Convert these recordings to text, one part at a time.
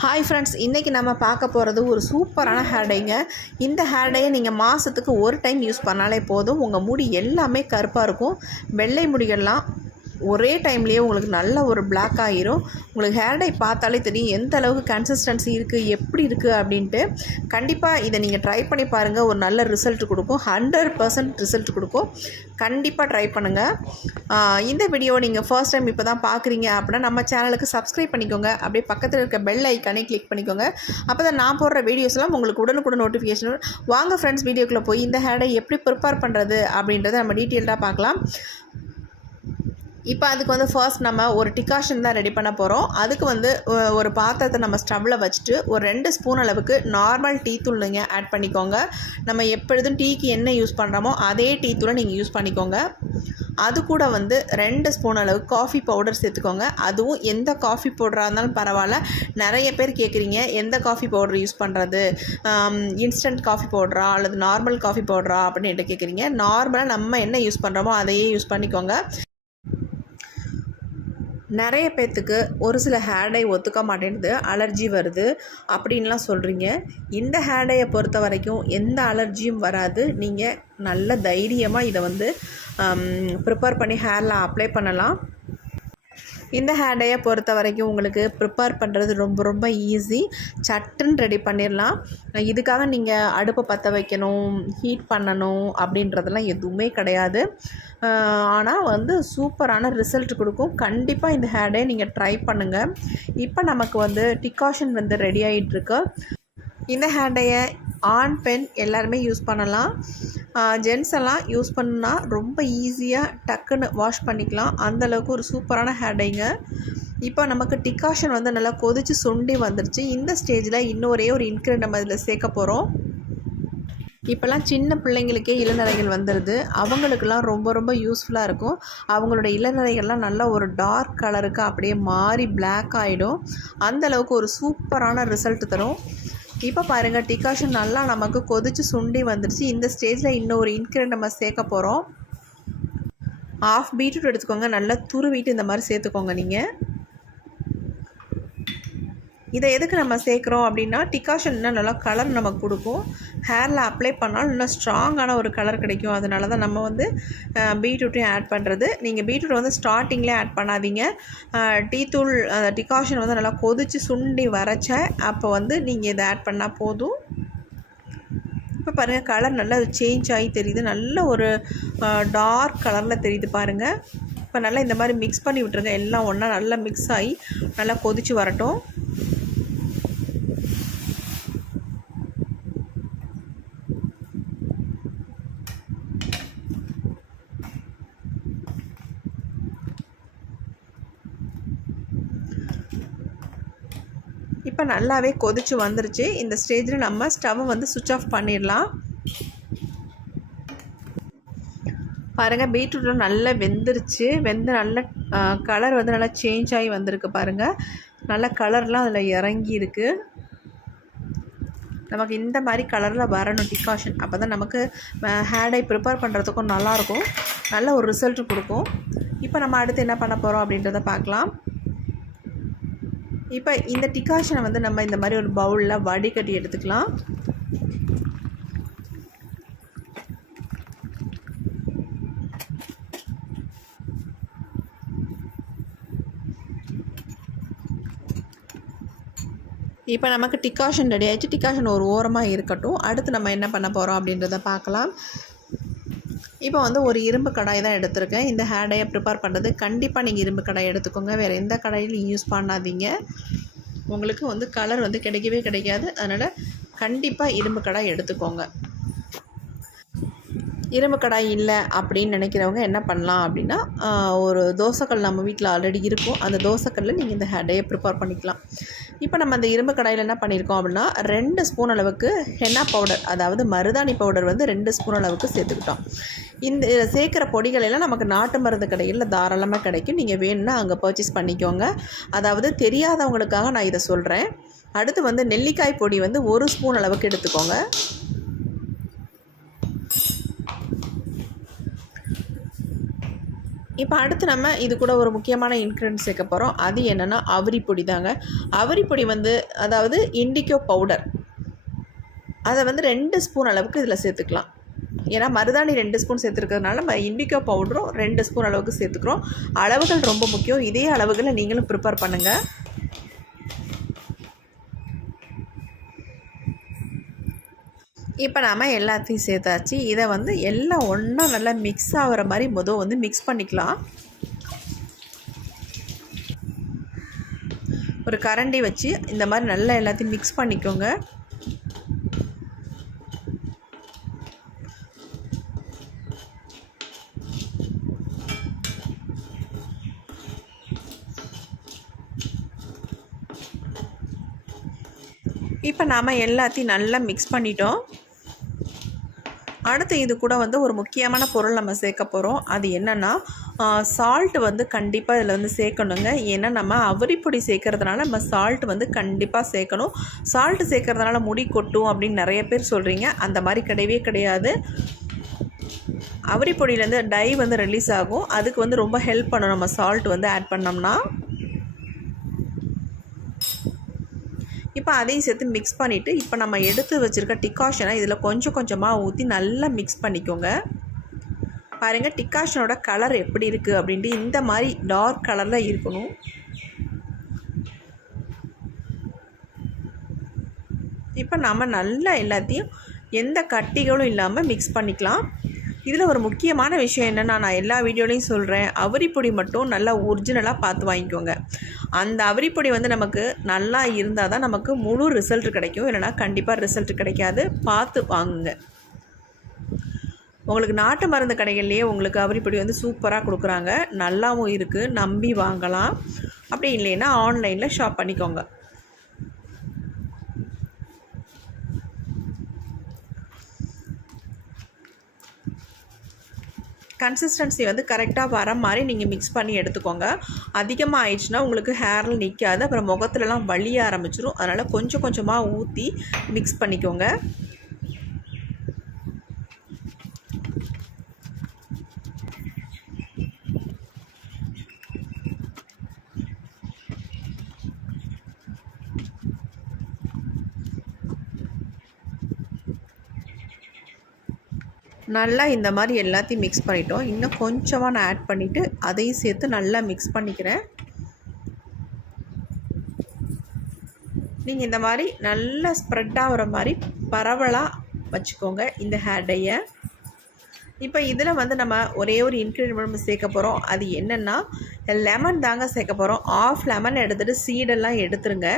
Hi friends, இன்றைக்கி நம்ம பார்க்க போகிறது ஒரு சூப்பரான ஹேர் டைங்க. இந்த ஹேர் டையை நீங்கள் மாதத்துக்கு ஒரு டைம் யூஸ் பண்ணாலே போதும். உங்கள் முடி எல்லாமே கருப்பாக இருக்கும். வெள்ளை முடிகள்லாம் ஒரே டைம்லேயே உங்களுக்கு நல்ல ஒரு பிளாக் ஆகிரும். உங்களுக்கு ஹேர் டை பார்த்தாலே தெரியும் எந்த அளவுக்கு கன்சிஸ்டன்சி இருக்குது, எப்படி இருக்குது அப்படின்ட்டு. கண்டிப்பாக இதை நீங்கள் ட்ரை பண்ணி பாருங்கள். ஒரு நல்ல ரிசல்ட் கொடுக்கும். 100% ரிசல்ட் கொடுக்கும். கண்டிப்பாக ட்ரை பண்ணுங்கள். இந்த வீடியோ நீங்கள் ஃபர்ஸ்ட் டைம் இப்போ தான் பார்க்குறீங்க அப்படின்னா நம்ம சேனலுக்கு சப்ஸ்கிரைப் பண்ணிக்கோங்க. அப்படியே பக்கத்தில் இருக்க பெல் ஐக்கானே கிளிக் பண்ணிக்கோங்க. அப்போ தான் நான் போடுற வீடியோஸ்லாம் உங்களுக்கு உடனுக்குடன் நோட்டிஃபிகேஷன். வாங்க ஃப்ரெண்ட்ஸ், வீடியோக்குள்ளே போய் இந்த ஹேர் டை எப்படி ப்ரிப்பேர் பண்ணுறது அப்படின்றத நம்ம டீட்டெயில்டாக பார்க்கலாம். இப்போ அதுக்கு வந்து ஃபர்ஸ்ட் நம்ம ஒரு டிகாஷன் தான் ரெடி பண்ண போகிறோம். அதுக்கு வந்து ஒரு பாத்திரத்தை நம்ம ஸ்டவ்வில் வச்சுட்டு ஒரு 2 ஸ்பூன் அளவுக்கு நார்மல் டீ தூள் நீங்கள் ஆட் பண்ணிக்கோங்க. நம்ம எப்பொழுதும் டீக்கு என்ன யூஸ் பண்ணுறோமோ அதே டீ தூளை நீங்கள் யூஸ் பண்ணிக்கோங்க. அது கூட வந்து 2 ஸ்பூன் அளவுக்கு காஃபி பவுடர் சேர்த்துக்கோங்க. அதுவும் எந்த காஃபி பவுடராக இருந்தாலும் பரவாயில்ல. நிறைய பேர் கேட்குறீங்க எந்த காஃபி பவுடர் யூஸ் பண்ணுறது, இன்ஸ்டன்ட் காஃபி பவுடரா அல்லது நார்மல் காஃபி பவுடரா அப்படின்ட்டு கேட்குறீங்க. நார்மலாக நம்ம என்ன யூஸ் பண்ணுறோமோ அதையே யூஸ் பண்ணிக்கோங்க. நிறைய பேர்த்துக்கு ஒரு சில ஹேர் டை ஒத்துக்க மாட்டேங்குது, அலர்ஜி வருது அப்படின்லாம் சொல்கிறீங்க. இந்த ஹேர் டையை பொறுத்த வரைக்கும் எந்த அலர்ஜியும் வராது. நீங்கள் நல்ல தைரியமாக இதை வந்து ப்ரிப்பேர் பண்ணி ஹேரில் அப்ளை பண்ணலாம். இந்த ஹேர் டையை பொறுத்த வரைக்கும் உங்களுக்கு ப்ரிப்பேர் பண்ணுறது ரொம்ப ரொம்ப ஈஸி. சட்டுன்னு ரெடி பண்ணிடலாம். இதுக்காக நீங்கள் அடுப்பை பற்ற வைக்கணும், ஹீட் பண்ணணும் அப்படின்றதெல்லாம் எதுவுமே கிடையாது. ஆனால் வந்து சூப்பரான ரிசல்ட் கொடுக்கும். கண்டிப்பாக இந்த ஹேர் டை நீங்கள் ட்ரை பண்ணுங்கள். இப்போ நமக்கு வந்து டிகாஷன் வந்து ரெடி ஆகிட்டுருக்கு. இந்த ஹேர் டையை ஆண் பெண் எல்லாருமே யூஸ் பண்ணலாம். ஜென்ஸ் எல்லாம் யூஸ் பண்ணால் ரொம்ப ஈஸியாக டக்குன்னு வாஷ் பண்ணிக்கலாம். அந்தளவுக்கு ஒரு சூப்பரான ஹேர் டைங்க. இப்போ நமக்கு டிகாஷன் வந்து நல்லா கொதித்து சுண்டி வந்துடுச்சு. இந்த ஸ்டேஜில் இன்னொரே ஒரு இன்க்ரீடியன்ட் நம்ம இதில் சேர்க்க போகிறோம். இப்போல்லாம் சின்ன பிள்ளைங்களுக்கே இளநரைகள் வந்துடுது. அவங்களுக்கெல்லாம் ரொம்ப ரொம்ப யூஸ்ஃபுல்லாக இருக்கும். அவங்களோட இளநரைகள்லாம் நல்லா ஒரு டார்க் கலருக்கு அப்படியே மாறி பிளாக் ஆகிடும். அந்தளவுக்கு ஒரு சூப்பரான ரிசல்ட் தரும். இப்போ பாருங்கள், டிகாஷன் நல்லா நமக்கு கொதித்து சுண்டி வந்துடுச்சு. இந்த ஸ்டேஜில் இன்னொரு இன்க்ரீடியன்ட் நம்ம சேர்க்க போகிறோம். 1/2 பீட்ரூட் எடுத்துக்கோங்க. நல்லா துருவிட்டு இந்த மாதிரி சேர்த்துக்கோங்க. நீங்கள் இதை எதுக்கு நம்ம சேர்க்குறோம் அப்படின்னா, டிகாஷன் இன்னும் நல்லா கலர் நமக்கு கொடுக்கும். ஹேரில் அப்ளை பண்ணால் இன்னும் ஸ்ட்ராங்கான ஒரு கலர் கிடைக்கும். அதனால தான் நம்ம வந்து பீட்ரூட்டையும் ஆட் பண்ணுறது. நீங்கள் பீட்ரூட் வந்து ஸ்டார்டிங்லேயே ஆட் பண்ணாதீங்க. டீ தூள் டிகாஷன் வந்து நல்லா கொதித்து சுண்டி வரைச்ச அப்போ வந்து நீங்கள் இதை ஆட் பண்ணால் போதும். இப்போ பாருங்கள், கலர் நல்லா சேஞ்ச் ஆகி தெரியுது. நல்ல ஒரு டார்க் கலரில் தெரியுது பாருங்கள். இப்போ நல்லா இந்த மாதிரி மிக்ஸ் பண்ணி விட்டுருங்க. எல்லாம் ஒன்றா நல்லா மிக்ஸ் ஆகி நல்லா கொதித்து வரட்டும். இப்போ நல்லாவே கொதிச்சு வந்துருச்சு. இந்த ஸ்டேஜில் நம்ம ஸ்டவ்வை வந்து சுவிட்ச் ஆஃப் பண்ணிடலாம். பாருங்கள், பீட்ரூட்டும் நல்லா வெந்துருச்சு. நல்ல கலர் வந்து நல்லா சேஞ்ச் ஆகி வந்திருக்கு பாருங்கள். நல்ல கலர்லாம் அதில் இறங்கி இருக்குது. நமக்கு இந்த மாதிரி கலரில் வரணும் டிகாஷன். அப்போ தான் நமக்கு ஹேர் டை ப்ரிப்பேர் பண்ணுறதுக்கும் நல்லாயிருக்கும். நல்ல ஒரு ரிசல்ட் கொடுக்கும். இப்போ நம்ம அடுத்து என்ன பண்ண போகிறோம் அப்படின்றத பார்க்கலாம். இப்போ இந்த டிகாஷனை வந்து நம்ம இந்த மாதிரி ஒரு பவுலில் வடிகட்டி எடுத்துக்கலாம். இப்போ நமக்கு டிகாஷன் ரெடி ஆகிடுச்சு. டிகாஷன் ஒரு ஓரமாக இருக்கட்டும். அடுத்து நம்ம என்ன பண்ண போகிறோம் அப்படின்றத பார்க்கலாம். இப்போ வந்து ஒரு இரும்பு கடாய் தான் எடுத்திருக்கேன். இந்த ஹேர் டையை ப்ரிப்பேர் பண்ணுறது கண்டிப்பாக நீங்கள் இரும்பு கடாய் எடுத்துக்கோங்க. வேறு எந்த கடாயிலும் நீங்கள் யூஸ் பண்ணாதீங்க. உங்களுக்கு வந்து கலர் வந்து கிடைக்கவே கிடைக்காது. அதனால் கண்டிப்பாக இரும்பு கடாய் எடுத்துக்கோங்க. இரும்பு கடாய் இல்லை அப்படின்னு நினைக்கிறவங்க என்ன பண்ணலாம் அப்படின்னா, ஒரு தோசைக்கல் நம்ம வீட்டில் ஆல்ரெடி இருக்கும். அந்த தோசைக்கல்லில் நீங்கள் இந்த ஹேர் டையை ப்ரிப்பேர் பண்ணிக்கலாம். இப்போ நம்ம அந்த இரும்பு கடாயில் என்ன பண்ணியிருக்கோம் அப்படின்னா, 2 ஸ்பூன் அளவுக்கு ஹென்னா பவுடர், அதாவது மருதாணி பவுடர் வந்து 2 ஸ்பூன் அளவுக்கு சேர்த்துக்கிட்டோம். இந்த சேர்க்குற பொடிகளெல்லாம் நமக்கு நாட்டு மருந்து கடைகளில் தாராளமாக கிடைக்கும். நீங்கள் வேணும்னா அங்கே பர்ச்சேஸ் பண்ணிக்கோங்க. அதாவது தெரியாதவங்களுக்காக நான் இதை சொல்கிறேன். அடுத்து வந்து நெல்லிக்காய் பொடி வந்து 1 ஸ்பூன் அளவுக்கு எடுத்துக்கோங்க. இப்போ அடுத்து நம்ம இது கூட ஒரு முக்கியமான இன்க்ரீடியன்ட் சேர்க்க போகிறோம். அது என்னென்னா அவரி பொடி தாங்க. அவரி பொடி வந்து அதாவது இண்டிகோ பவுடர், அதை வந்து 2 ஸ்பூன் அளவுக்கு இதில் சேர்த்துக்கலாம். ஏன்னா மருதாணி 2 ஸ்பூன் சேர்த்துருக்கிறதுனால நம்ம இண்டிகோ பவுடரும் 2 ஸ்பூன் அளவுக்கு சேர்த்துக்கிறோம். அளவுகள் ரொம்ப முக்கியம். இதே அளவுகளை நீங்களும் ப்ரிப்பேர் பண்ணுங்கள். இப்போ நாம் எல்லாத்தையும் சேர்த்தாச்சு. இதை வந்து எல்லாம் ஒன்றா நல்லா மிக்ஸ் ஆகிற மாதிரி வந்து மிக்ஸ் பண்ணிக்கலாம். ஒரு கரண்டி வச்சு இந்த மாதிரி நல்லா எல்லாத்தையும் மிக்ஸ் பண்ணிக்கோங்க. இப்போ நாம் எல்லாத்தையும் நல்லா மிக்ஸ் பண்ணிட்டோம். அடுத்து இது கூட வந்து ஒரு முக்கியமான பொருள் நம்ம சேர்க்க போகிறோம். அது என்னென்னா சால்ட் வந்து கண்டிப்பாக இதில் வந்து சேர்க்கணுங்க. ஏன்னா நம்ம அவரிப்பொடி சேர்க்கறதுனால நம்ம சால்ட் வந்து கண்டிப்பாக சேர்க்கணும். சால்ட்டு சேர்க்கறதுனால முடி கொட்டும் அப்படின்னு நிறைய பேர் சொல்கிறீங்க. அந்த மாதிரி கிடையவே கிடையாது. அவரிப்பொடியிலேருந்து டை வந்து ரிலீஸ் ஆகும். அதுக்கு வந்து ரொம்ப ஹெல்ப் பண்ணணும் நம்ம சால்ட் வந்து ஆட் பண்ணோம்னா. இப்போ அதையும் சேர்த்து மிக்ஸ் பண்ணிவிட்டு இப்போ நம்ம எடுத்து வச்சுருக்க டிகாஷனை இதில் கொஞ்சம் கொஞ்சமாக ஊற்றி நல்லா மிக்ஸ் பண்ணிக்கோங்க. பாருங்கள் டிகாஷனோட கலர் எப்படி இருக்குது அப்படின்ட்டு இந்த மாதிரி டார்க் கலரில் இருக்கணும். இப்போ நம்ம நல்லா எல்லாத்தையும் எந்த கட்டிகளும் இல்லாமல் மிக்ஸ் பண்ணிக்கலாம். இதில் ஒரு முக்கியமான விஷயம் என்னென்னா, நான் எல்லா வீடியோலையும் சொல்கிறேன், அவரிப்பொடி மட்டும் நல்லா ஒரிஜினலாக பார்த்து வாங்கிக்கோங்க. அந்த அவரிப்பொடி வந்து நமக்கு நல்லா இருந்தால் தான் நமக்கு முழு ரிசல்ட் கிடைக்கும். இல்லைனா கண்டிப்பாக ரிசல்ட் கிடைக்காது. பார்த்து வாங்குங்க. உங்களுக்கு நாட்டு மருந்து கடைகள்லேயே உங்களுக்கு அவரிப்பொடி வந்து சூப்பராக கொடுக்குறாங்க. நல்லாவும் இருக்குது, நம்பி வாங்கலாம். அப்படி இல்லைன்னா ஆன்லைனில் ஷாப் பண்ணிக்கோங்க. கன்சிஸ்டன்சி வந்து கரெக்டாக வர மாதிரி நீங்கள் மிக்ஸ் பண்ணி எடுத்துக்கோங்க. அதிகமாக ஆயிடுச்சுன்னா உங்களுக்கு ஹேரில் நிற்காது, அப்புறம் முகத்துலலாம் வலிய ஆரம்பிச்சிடும். அதனால் கொஞ்சம் கொஞ்சமாக ஊற்றி மிக்ஸ் பண்ணிக்கோங்க. நல்லா இந்த மாதிரி எல்லாத்தையும் மிக்ஸ் பண்ணிட்டோம். இன்னும் கொஞ்சமாக நான் ஆட் பண்ணிவிட்டு அதையும் சேர்த்து நல்லா மிக்ஸ் பண்ணிக்கிறேன். நீங்கள் இந்த மாதிரி நல்லா ஸ்ப்ரெட் ஆகிற மாதிரி பரவலாக வச்சுக்கோங்க இந்த ஹேர் டையை. இப்போ இதில் வந்து நம்ம ஒரே ஒரு இன்க்ரீடியன்ட் நம்ம சேர்க்க போகிறோம். அது என்னென்னா லெமன் தாங்க சேர்க்க போகிறோம். ஆஃப் லெமன் எடுத்துகிட்டு சீடெல்லாம் எடுத்துருங்க.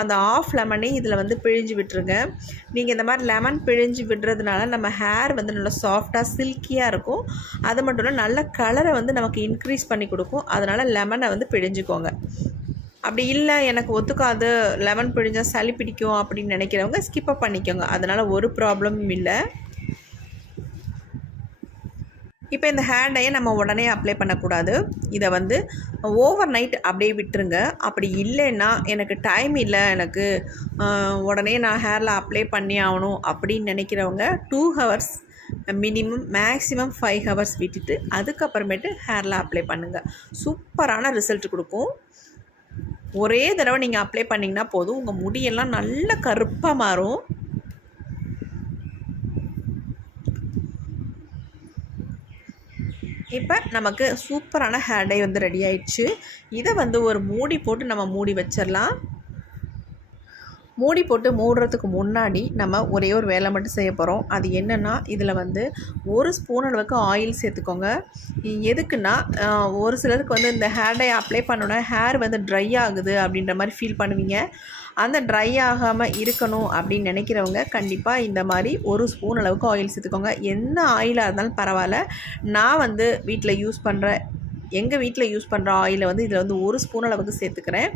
அந்த ஆஃப் லெமனே இதில் வந்து பிழிஞ்சு விட்டுருங்க. நீங்கள் இந்த மாதிரி லெமன் பிழிஞ்சு விடுறதுனால நம்ம ஹேர் வந்து நல்லா சாஃப்டாக சில்கியாக இருக்கும். அது மட்டும் இல்லை நல்ல கலரை வந்து நமக்கு இன்க்ரீஸ் பண்ணி கொடுக்கும். அதனால் லெமனை வந்து பிழிஞ்சுக்கோங்க. அப்படி இல்லை எனக்கு ஒத்துக்காது, லெமன் பிழிஞ்சால் சளி பிடிக்கும் அப்படின்னு நினைக்கிறவங்க ஸ்கிப்பப் பண்ணிக்கோங்க. அதனால் ஒரு ப்ராப்ளமும் இல்லை. இப்போ இந்த ஹேர் டையை நம்ம உடனே அப்ளை பண்ணக்கூடாது. இதை வந்து ஓவர் நைட் அப்படியே விட்டுருங்க. அப்படி இல்லைன்னா எனக்கு டைம் இல்லை, எனக்கு உடனே நான் ஹேரில் அப்ளை பண்ணி ஆகணும் அப்படின்னு நினைக்கிறவங்க 2 ஹவர்ஸ் மினிமம், மேக்ஸிமம் 5 ஹவர்ஸ் விட்டுட்டு அதுக்கப்புறமேட்டு ஹேரில் அப்ளை பண்ணுங்கள். சூப்பரான ரிசல்ட் கொடுக்கும். ஒரே தடவை நீங்கள் அப்ளை பண்ணிங்கன்னா போதும், உங்கள் முடியெல்லாம் நல்ல கருப்பாக மாறும். இப்போ நமக்கு சூப்பரான ஹேர் டை வந்து ரெடி ஆயிடுச்சு. இதை வந்து ஒரு மூடி போட்டு நம்ம மூடி வச்சிடலாம். மூடி போட்டு மூடுறதுக்கு முன்னாடி நம்ம ஒரே ஒரு வேலை மட்டும் செய்ய போகிறோம். அது என்னென்னா இதில் வந்து 1 ஸ்பூன் அளவுக்கு ஆயில் சேர்த்துக்கோங்க. எதுக்குன்னா ஒரு சிலருக்கு வந்து இந்த ஹேர் டை அப்ளை பண்ணோன்னா ஹேர் வந்து ட்ரை ஆகுது அப்படின்ற மாதிரி ஃபீல் பண்ணுவீங்க. அந்த ட்ரை ஆகாமல் இருக்கணும் அப்படின்னு நினைக்கிறவங்க கண்டிப்பாக இந்த மாதிரி 1 ஸ்பூன் அளவுக்கு ஆயில் சேர்த்துக்கோங்க. என்ன ஆயிலாக இருந்தாலும் பரவாயில்ல. நான் வந்து எங்கள் வீட்டில் யூஸ் பண்ணுற ஆயிலை வந்து இதில் வந்து 1 ஸ்பூன் அளவுக்கு சேர்த்துக்கிறேன்.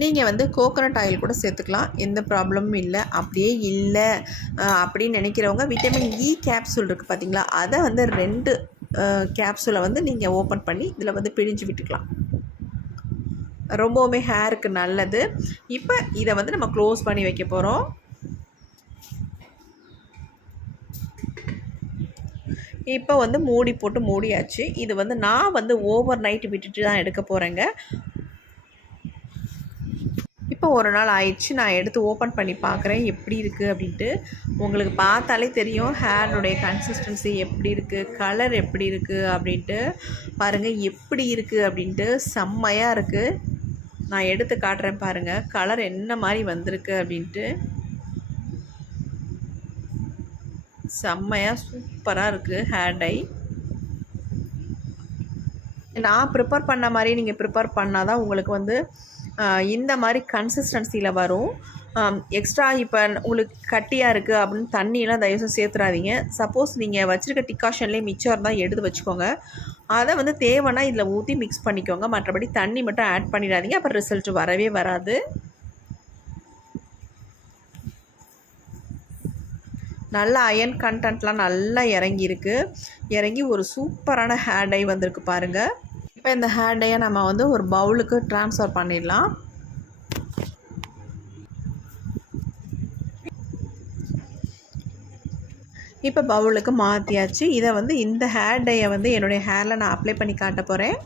நீங்கள் வந்து கோகோனட் ஆயில் கூட சேர்த்துக்கலாம், எந்த ப்ராப்ளமும் இல்லை. அப்படியே இல்லை அப்படின்னு நினைக்கிறவங்க விட்டமின் இ கேப்சூல் இருக்குது பார்த்தீங்களா, அதை வந்து 2 கேப்சூலை வந்து நீங்கள் ஓப்பன் பண்ணி இதில் வந்து பிழிஞ்சு விட்டுக்கலாம். ரொம்பவுமே ஹேருக்கு நல்லது. இப்போ இதை வந்து நம்ம க்ளோஸ் பண்ணி வைக்க போகிறோம். இப்போ வந்து மூடி போட்டு மூடியாச்சு. இது வந்து நான் வந்து ஓவர் நைட் விட்டுட்டு தான் எடுக்க போகிறேங்க. இப்போ ஒரு நாள் ஆயிடுச்சு. நான் எடுத்து ஓப்பன் பண்ணி பார்க்குறேன் எப்படி இருக்குது அப்படின்ட்டு. உங்களுக்கு பார்த்தாலே தெரியும் ஹேருடைய கன்சிஸ்டன்சி எப்படி இருக்குது, கலர் எப்படி இருக்குது அப்படின்ட்டு. பாருங்கள் எப்படி இருக்குது அப்படின்ட்டு. செம்மையாக இருக்குது. நான் எடுத்து காட்டுறேன் பாருங்கள் கலர் என்ன மாதிரி வந்திருக்கு அப்படின்ட்டு. செம்மையாக சூப்பராக இருக்குது ஹேர் டை. நான் ப்ரிப்பேர் பண்ண மாதிரி நீங்கள் ப்ரிப்பேர் பண்ணால் தான் உங்களுக்கு வந்து இந்த மாதிரி கன்சிஸ்டன்சியில் வரும். எக்ஸ்ட்ரா இப்போ உங்களுக்கு கட்டியாக இருக்குது அப்படின்னு தண்ணியெல்லாம் தயவுசெய்து சேர்த்துறாதீங்க. சப்போஸ் நீங்கள் வச்சுருக்க டிகாஷன்லேயே மிச்சம் இருந்தால் எடுத்து வச்சுக்கோங்க. அதை வந்து தேவைன்னா இதில் ஊற்றி மிக்ஸ் பண்ணிக்கோங்க. மற்றபடி தண்ணி மட்டும் ஆட் பண்ணிடாதீங்க. அப்புறம் ரிசல்ட் வரவே வராது. நல்லா அயன் கண்டென்ட்லாம் நல்லா இறங்கியிருக்கு. இறங்கி ஒரு சூப்பரான ஹேர் டை வந்திருக்கு பாருங்கள். இப்போ இந்த ஹேர் டையை நம்ம வந்து ஒரு பவுலுக்கு ட்ரான்ஸ்ஃபர் பண்ணிடலாம். இப்போ பவுலுக்கு மாற்றியாச்சு. இதை வந்து இந்த ஹேர் டையை வந்து என்னுடைய ஹேரில் நான் அப்ளை பண்ணி காட்ட போகிறேன்.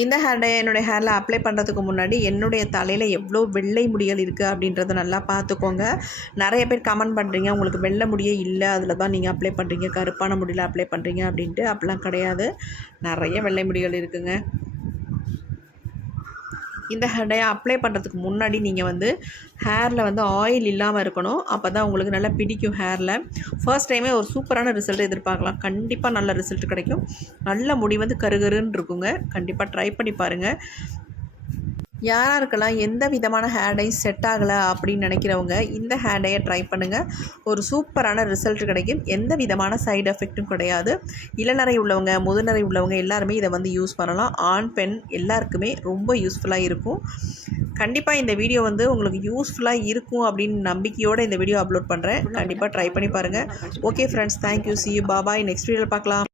இந்த ஹேர் டை என்னுடைய ஹேரில் அப்ளை பண்ணுறதுக்கு முன்னாடி என்னுடைய தலையில் எவ்வளோ வெள்ளை முடிகள் இருக்குது அப்படின்றத நல்லா பார்த்துக்கோங்க. நிறைய பேர் கமெண்ட் பண்ணுறீங்க உங்களுக்கு வெள்ளை முடியே இல்லை, அதில் தான் நீங்கள் அப்ளை பண்ணுறீங்க, கருப்பான முடியில் அப்ளை பண்ணுறீங்க அப்படின்ட்டு. அப்படிலாம் கிடையாது, நிறைய வெள்ளை முடிகள் இருக்குங்க. இந்த ஹேர் டையை அப்ளை பண்ணுறதுக்கு முன்னாடி நீங்கள் வந்து ஹேரில் வந்து ஆயில் இல்லாமல் இருக்கணும். அப்போ தான் உங்களுக்கு நல்லா பிடிக்கும் ஹேரில். ஃபர்ஸ்ட் டைமே ஒரு சூப்பரான ரிசல்ட் எதிர்பார்க்கலாம். கண்டிப்பாக நல்ல ரிசல்ட் கிடைக்கும். நல்ல முடி வந்து கருகருன்னு இருக்குங்க. கண்டிப்பாக ட்ரை பண்ணி பாருங்கள். யாராருக்கெல்லாம் எந்த விதமான ஹேர் டை செட் ஆகலை அப்படின்னு நினைக்கிறவங்க இந்த ஹேர் டையை ட்ரை பண்ணுங்கள். ஒரு சூப்பரான ரிசல்ட் கிடைக்கும். எந்த விதமான சைடு எஃபெக்ட்டும் கிடையாது. இளநரை உள்ளவங்க, முதுநரை உள்ளவங்க எல்லாருமே இதை வந்து யூஸ் பண்ணலாம். ஆண் பெண் எல்லாருக்குமே ரொம்ப யூஸ்ஃபுல்லாக இருக்கும். கண்டிப்பாக இந்த வீடியோ வந்து உங்களுக்கு யூஸ்ஃபுல்லாக இருக்கும் அப்படின்னு நம்பிக்கையோடு இந்த வீடியோ அப்லோட் பண்ணுறேன். கண்டிப்பாக ட்ரை பண்ணி பாருங்கள். Okay friends, thank you. see you. Bye. Next வீடியோவில் பார்க்கலாம்.